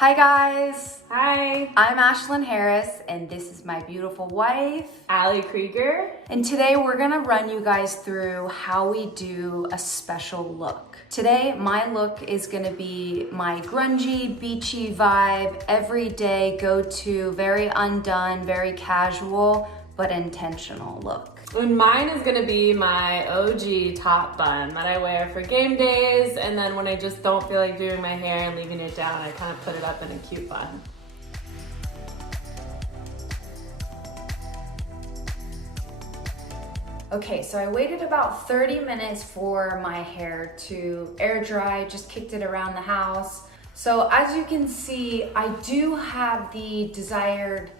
Hi guys! Hi, I'm Ashlyn Harris and this is my beautiful wife, Krieger. and today we're gonna run you guys through how we do a special look. Today, my look is gonna be my grungy, beachy vibe, everyday go-to, very undone, very casual, but intentional look. And mine is gonna be my OG top bun that I wear for game days, and then when I just don't feel like doing my hair and leaving it down, I kind of put it up in a cute bun. Okay, so I waited about 30 minutes for my hair to air dry, just kicked it around the house. So as you can see, I do have the desired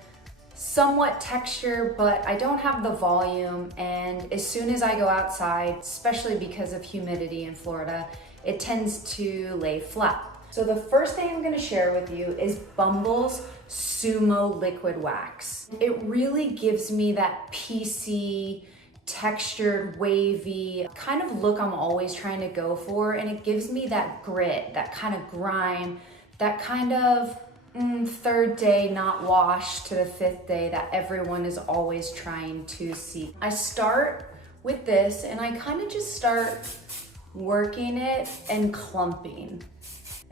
somewhat texture, but I don't have the volume, and as soon as I go outside, especially because of humidity in Florida, it tends to lay flat. So the first thing I'm gonna share with you is Bumble's Sumo Liquid Wax. It really gives me that piecey, textured, wavy kind of look I'm always trying to go for, and it gives me that grit, that kind of grime, that kind of third day not washed to the fifth day that everyone is always trying to see. I start with this and I kind of just start working it and clumping.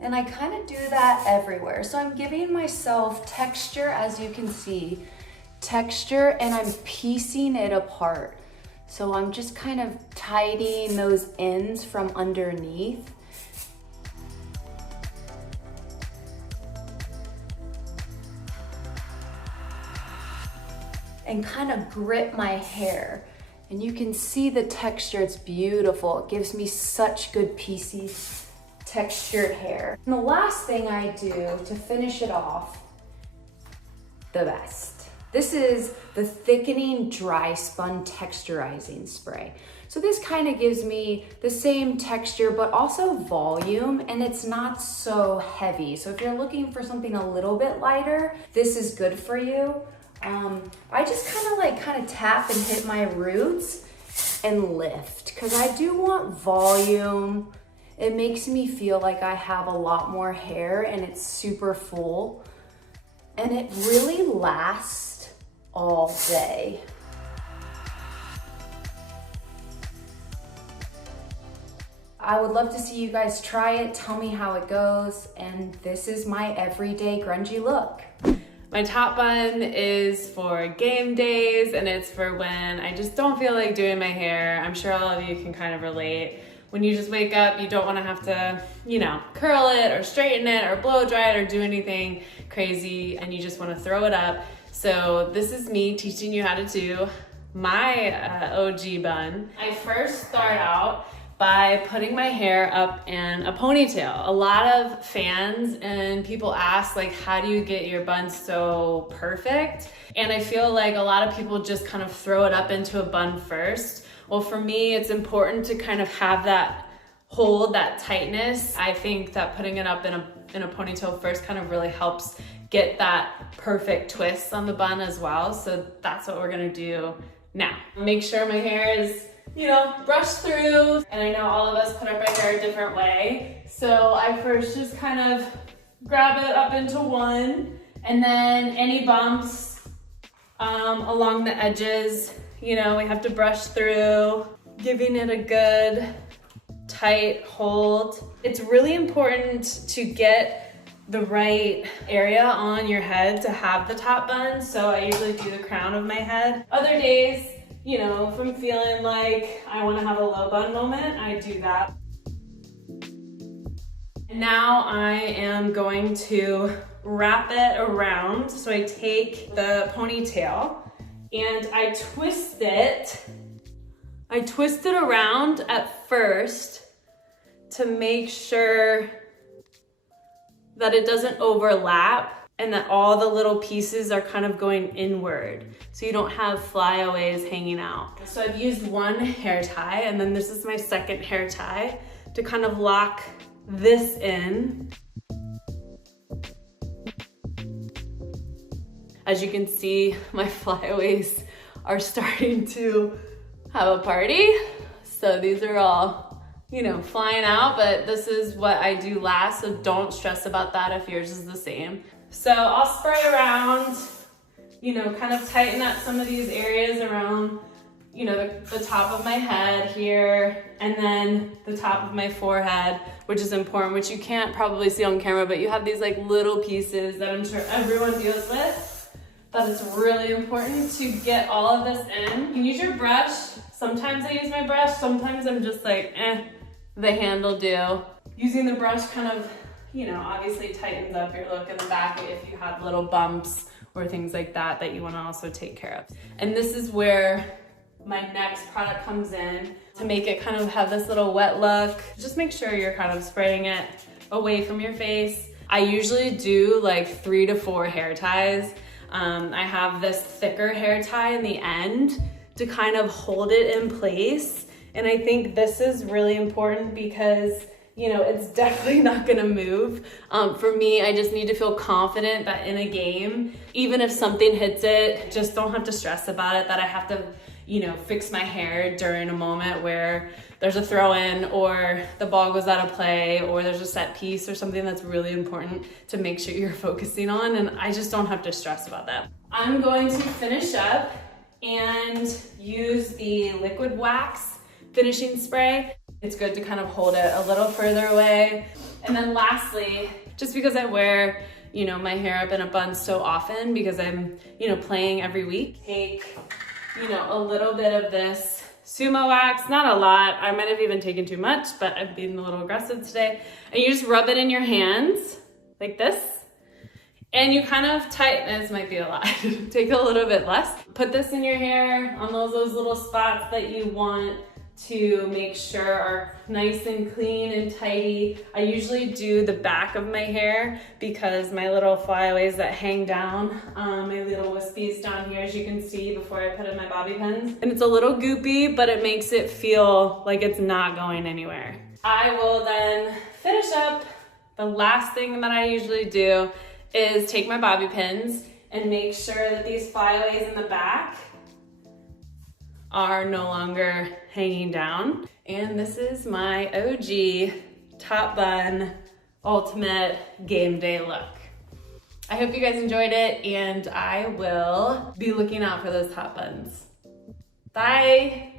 And I kind of do that everywhere. So I'm giving myself texture, as you can see, texture, and I'm piecing it apart. So I'm just kind of tidying those ends from underneath. And kind of grip my hair. And you can see the texture, it's beautiful. It gives me such good piecey textured hair. And the last thing I do to finish it off, the best. This is the Thickening Dry Spun Texturizing Spray. So this kind of gives me the same texture, but also volume, and it's not so heavy. So if you're looking for something a little bit lighter, this is good for you. I just kind of tap and hit my roots and lift, because I do want volume. It makes me feel like I have a lot more hair and it's super full, and it really lasts all day. I would love to see you guys try it, tell me how it goes, and this is my everyday grungy look. My top bun is for game days, and it's for when I just don't feel like doing my hair. I'm sure all of you can kind of relate. When you just wake up, you don't want to have to, curl it or straighten it or blow dry it or do anything crazy, and you just want to throw it up. So this is me teaching you how to do my OG bun. I first start out by putting my hair up in a ponytail. A lot of fans and people ask, like, how do you get your bun so perfect? And I feel like a lot of people just kind of throw it up into a bun first. Well, for me, it's important to kind of have that hold, that tightness. I think that putting it up in a ponytail first kind of really helps get that perfect twist on the bun as well. So that's what we're gonna do now. Make sure my hair is brush through. And I know all of us put up our hair a different way. So I first just kind of grab it up into one, and then any bumps along the edges, we have to brush through, giving it a good tight hold. It's really important to get the right area on your head to have the top bun. So I usually do the crown of my head. Other days, if I'm feeling like I want to have a low bun moment, I do that. And now I am going to wrap it around. So I take the ponytail and I twist it. I twist it around at first to make sure that it doesn't overlap and that all the little pieces are kind of going inward, so you don't have flyaways hanging out. So I've used one hair tie, and then this is my second hair tie to kind of lock this in. As you can see, my flyaways are starting to have a party. So these are all you know, flying out, but this is what I do last, so don't stress about that if yours is the same. So I'll spray around, you know, kind of tighten up some of these areas around, you know, the top of my head here, and then the top of my forehead, which is important, which you can't probably see on camera, but you have these like little pieces that I'm sure everyone deals with, that it's really important to get all of this in. You can use your brush. Sometimes I use my brush, sometimes I'm just like, the handle do. Using the brush kind of, you know, obviously tightens up your look in the back if you have little bumps or things like that that you want to also take care of. And this is where my next product comes in to make it kind of have this little wet look. Just make sure you're kind of spraying it away from your face. I usually do like 3 to 4 hair ties. I have this thicker hair tie in the end to kind of hold it in place. And I think this is really important because, you know, it's definitely not gonna move. For me, I just need to feel confident that in a game, even if something hits it, just don't have to stress about it, that I have to, you know, fix my hair during a moment where there's a throw-in or the ball goes out of play or there's a set piece or something that's really important to make sure you're focusing on, and I just don't have to stress about that. I'm going to finish up and use the liquid wax finishing spray. It's good to kind of hold it a little further away. And then lastly, just because I wear, you know, my hair up in a bun so often because I'm, you know, playing every week, take, you know, a little bit of this sumo wax, not a lot. I might have even taken too much, but I've been a little aggressive today. And you just rub it in your hands like this. And you kind of tighten, this might be a lot, take a little bit less. Put this in your hair on those little spots that you want to make sure are nice and clean and tidy. I usually do the back of my hair because my little flyaways that hang down, my little wispies down here, as you can see before I put in my bobby pins. And it's a little goopy, but it makes it feel like it's not going anywhere. I will then finish up. The last thing that I usually do is take my bobby pins and make sure that these flyaways in the back are no longer hanging down. And this is my OG top bun ultimate game day look. I hope you guys enjoyed it, and I will be looking out for those top buns. Bye.